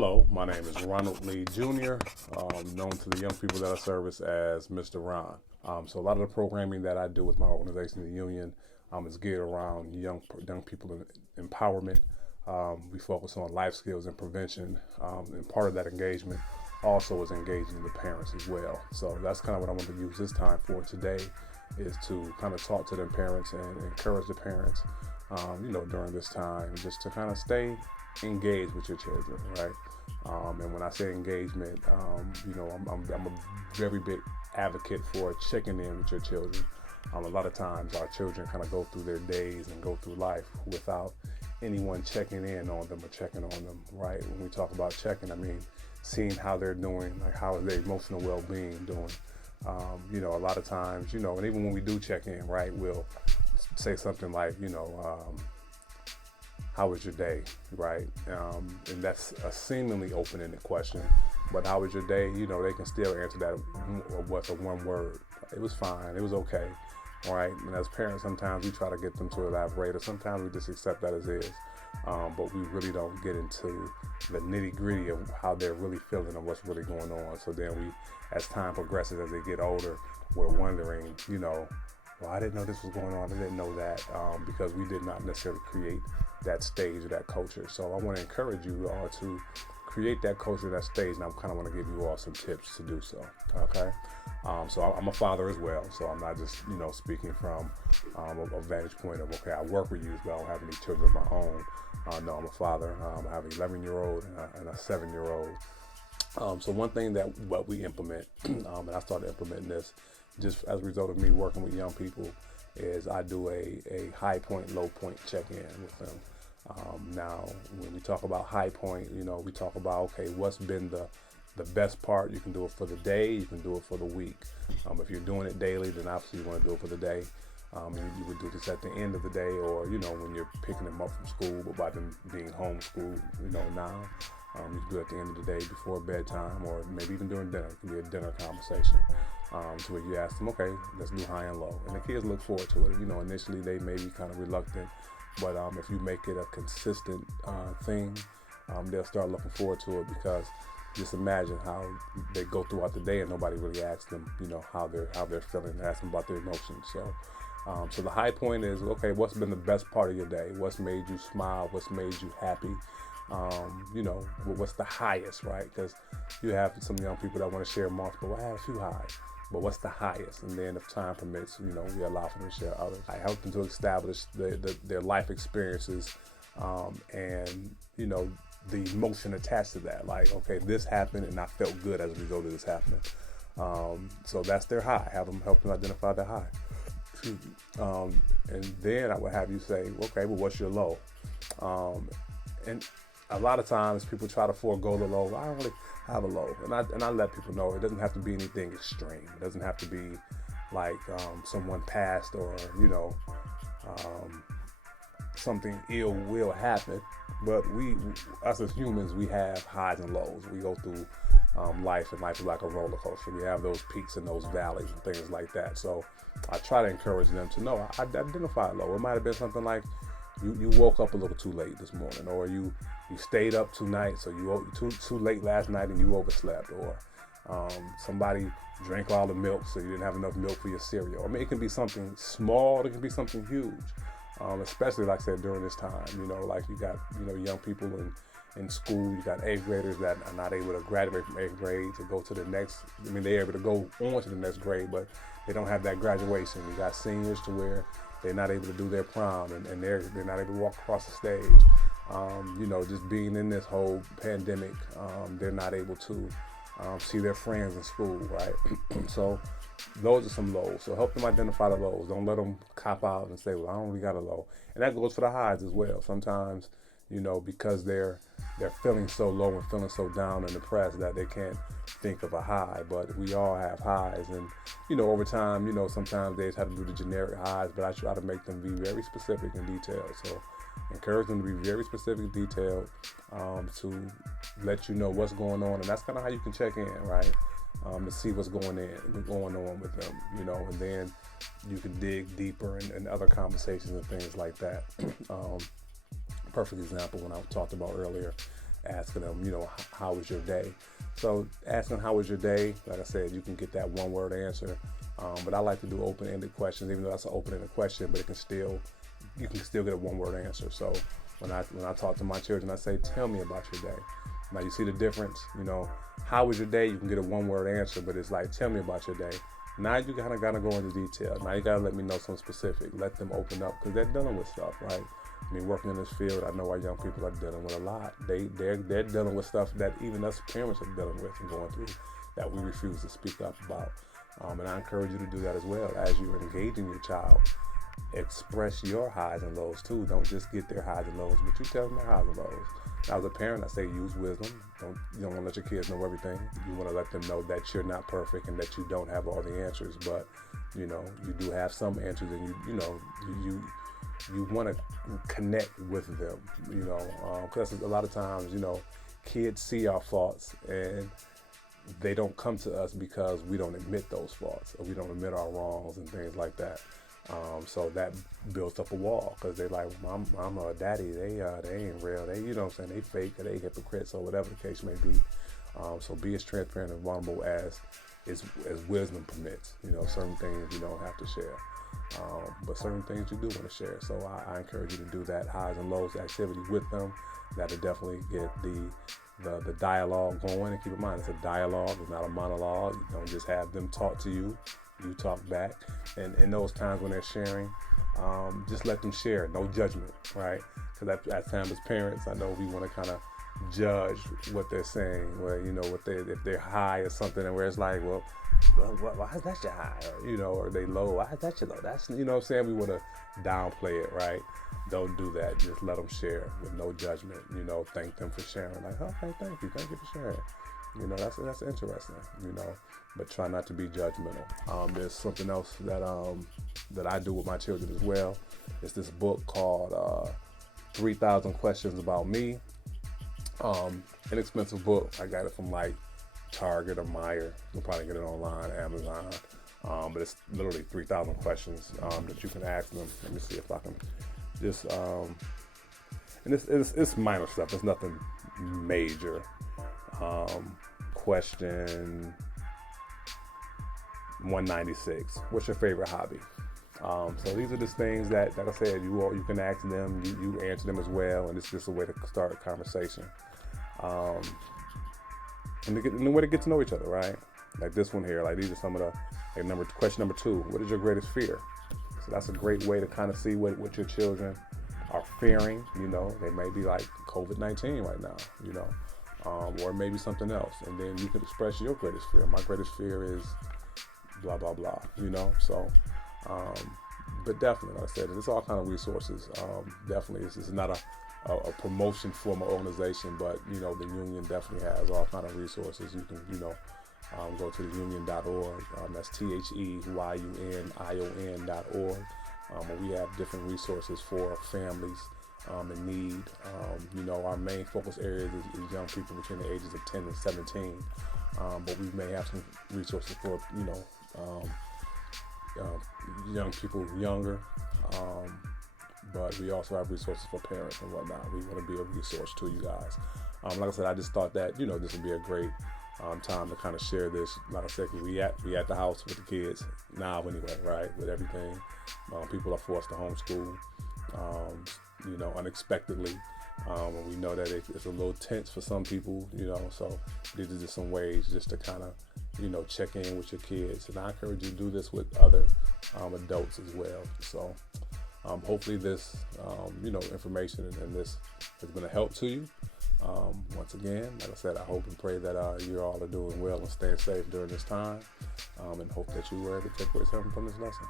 Hello, my name is Ronald Lee Jr., known to the young people that I service as Mr. Ron. So a lot of the programming that I do with my organization, the union, is geared around young people empowerment. We focus on life skills and prevention, and part of that engagement also is engaging the parents as well. So that's kind of what I want to use this time for today, is to kind of talk to the parents and encourage the parents, during this time, just to kind of stay engaged with your children, right? And when I say engagement, I'm a very big advocate for checking in with your children. A lot of times our children kind of go through their days and go through life without anyone checking in on them or checking on them, right? When we talk about checking, I mean seeing how they're doing, like how is their emotional well-being doing. A lot of times, and even when we do check in, right, we'll say something like, how was your day, right? And that's a seemingly open-ended question, but how was your day? They can still answer that with a one word. It was fine, it was okay, all right? And as parents, sometimes we try to get them to elaborate, or sometimes we just accept that as is, but we really don't get into the nitty-gritty of how they're really feeling and what's really going on. So then we, as time progresses, as they get older, we're wondering, well, I didn't know this was going on, I didn't know that, because we did not necessarily create that stage or that culture. So I want to encourage you all to create that culture, that stage, and I kind of want to give you all some tips to do so, okay? So I'm a father as well, so I'm not just, speaking from a vantage point of, okay, I work with youth, but I don't have any children of my own. No, I'm a father. I have an 11-year-old and a 7-year-old. So one thing that what we implement, and I started implementing this just as a result of me working with young people, is I do a high point, low point check-in with them. Now, when we talk about high point, we talk about, okay, what's been the best part. You can do it for the day, you can do it for the week. If you're doing it daily, then obviously you want to do it for the day. You would do this at the end of the day, or, when you're picking them up from school, but by them being homeschooled, now. You can do it at the end of the day before bedtime, or maybe even during dinner. It can be a dinner conversation. To where you ask them, okay, let's do high and low. And the kids look forward to it. Initially they may be kind of reluctant, but if you make it a consistent thing, they'll start looking forward to it, because just imagine how they go throughout the day and nobody really asks them, how they're feeling, ask them about their emotions. So the high point is, okay, what's been the best part of your day? What's made you smile? What's made you happy? What's the highest, right? Because you have some young people that want to share multiple. I have a few highs, but what's the highest? And then if time permits, we allow for them to share others. I help them to establish their life experiences, and the emotion attached to that. Like, okay, this happened and I felt good as a result of this happening. So that's their high. Help them identify their high. And then I would have you say, okay, well, what's your low? And a lot of times people try to forego the low. I don't really have a low, and I let people know it doesn't have to be anything extreme. It doesn't have to be like someone passed, or something ill will happen. But us as humans, we have highs and lows. We go through life, and life is like a roller coaster. We have those peaks and those valleys and things like that. So I try to encourage them to know, I identify a low. It might have been something like you woke up a little too late this morning, or you stayed up tonight, so you too late last night and you overslept, or somebody drank all the milk, so you didn't have enough milk for your cereal. I mean, it can be something small, it can be something huge, especially like I said during this time. Like you got young people in school. You got 8th graders that are not able to graduate from 8th grade to go to the next. I mean, they're able to go on to the next grade, but they don't have that graduation. You got seniors to where they're not able to do their prom, and they're not able to walk across the stage. Just being in this whole pandemic, they're not able to see their friends in school, right? So those are some lows. So help them identify the lows. Don't let them cop out and say, well, I don't really got a low. And that goes for the highs as well. Sometimes, because they're feeling so low and feeling so down and depressed that they can't think of a high. But we all have highs, and over time, sometimes they just have to do the generic highs, but I try to make them be very specific and detailed. So encourage them to be very specific and detailed, to let you know what's going on. And that's kind of how you can check in, right? To see what's going on with them, and then you can dig deeper in other conversations and things like that. Perfect example when I talked about earlier asking them, how was your day? So asking how was your day, like I said, you can get that one word answer. But I like to do open-ended questions, even though that's an open-ended question, but you can still get a one-word answer. So when I talk to my children, I say, tell me about your day. Now you see the difference, how was your day? You can get a one-word answer, but it's like, tell me about your day. Now you kind of got to go into detail. Now you got to let me know something specific. Let them open up, because they're dealing with stuff, right? I mean, working in this field, I know our young people are dealing with a lot. They're dealing with stuff that even us parents are dealing with and going through that we refuse to speak up about. And I encourage you to do that as well. As you're engaging your child, express your highs and lows too. Don't just get their highs and lows, but you tell them their highs and lows. Now, as a parent, I say use wisdom. You don't want to let your kids know everything. You want to let them know that you're not perfect and that you don't have all the answers, but you do have some answers, and you want to connect with them. Because a lot of times, kids see our faults and they don't come to us because we don't admit those faults, or we don't admit our wrongs and things like that. So that builds up a wall, because they're like, mama or daddy, they ain't real. They, they fake, or they hypocrites, or whatever the case may be. So be as transparent and vulnerable as wisdom permits. Certain things you don't have to share, but certain things you do want to share. So I encourage you to do that highs and lows activity with them. That'll definitely get the dialogue going. And keep in mind, it's a dialogue, it's not a monologue. You don't just have them talk to you. You talk back, and in those times when they're sharing, just let them share, no judgment, right? Because at times as parents, I know we want to kind of judge what they're saying, where if they're high or something, and where it's like, well, why is that your high, or they low? Why is that your low? That's what I'm saying. We want to downplay it, right? Don't do that. Just let them share with no judgment. Thank them for sharing. Like, okay, thank you for sharing. That's interesting. But try not to be judgmental. There's something else that I do with my children as well. It's this book called 3,000 Questions About Me. Inexpensive book. I got it from like Target or Meijer. You'll probably get it online, Amazon. But it's literally 3,000 questions that you can ask them. Let me see if I can just and it's minor stuff. It's nothing major. Question 196. What's your favorite hobby? So these are just things that, like I said, you can ask them. You answer them as well, and it's just a way to start a conversation. And a way to get to know each other, right? Like this one here. Like these are some of the question number 2. What is your greatest fear? So that's a great way to kind of see what your children are fearing. They may be like COVID-19 right now. Or maybe something else, and then you can express your greatest fear. My greatest fear is blah blah blah. So but definitely, like I said, it's all kind of resources. Definitely, this is not a promotion for my organization, but the union definitely has all kind of resources. You can go to the union.org. That's THEYUNION.org. And we have different resources for families in need. Our main focus areas is young people between the ages of 10 and 17, but we may have some resources for young people younger, but we also have resources for parents and whatnot. We want to be a resource to you guys. Like I said, I just thought that this would be a great time to kind of share this. Like I said, we at the house with the kids now anyway, right? With everything, people are forced to homeschool. Unexpectedly. And we know that it's a little tense for some people, so these are just some ways just to kind of, check in with your kids. And I encourage you to do this with other adults as well. So hopefully this, information and this is going to help to you. Once again, like I said, I hope and pray that you all are doing well and staying safe during this time, and hope that you were able to take away something from this lesson.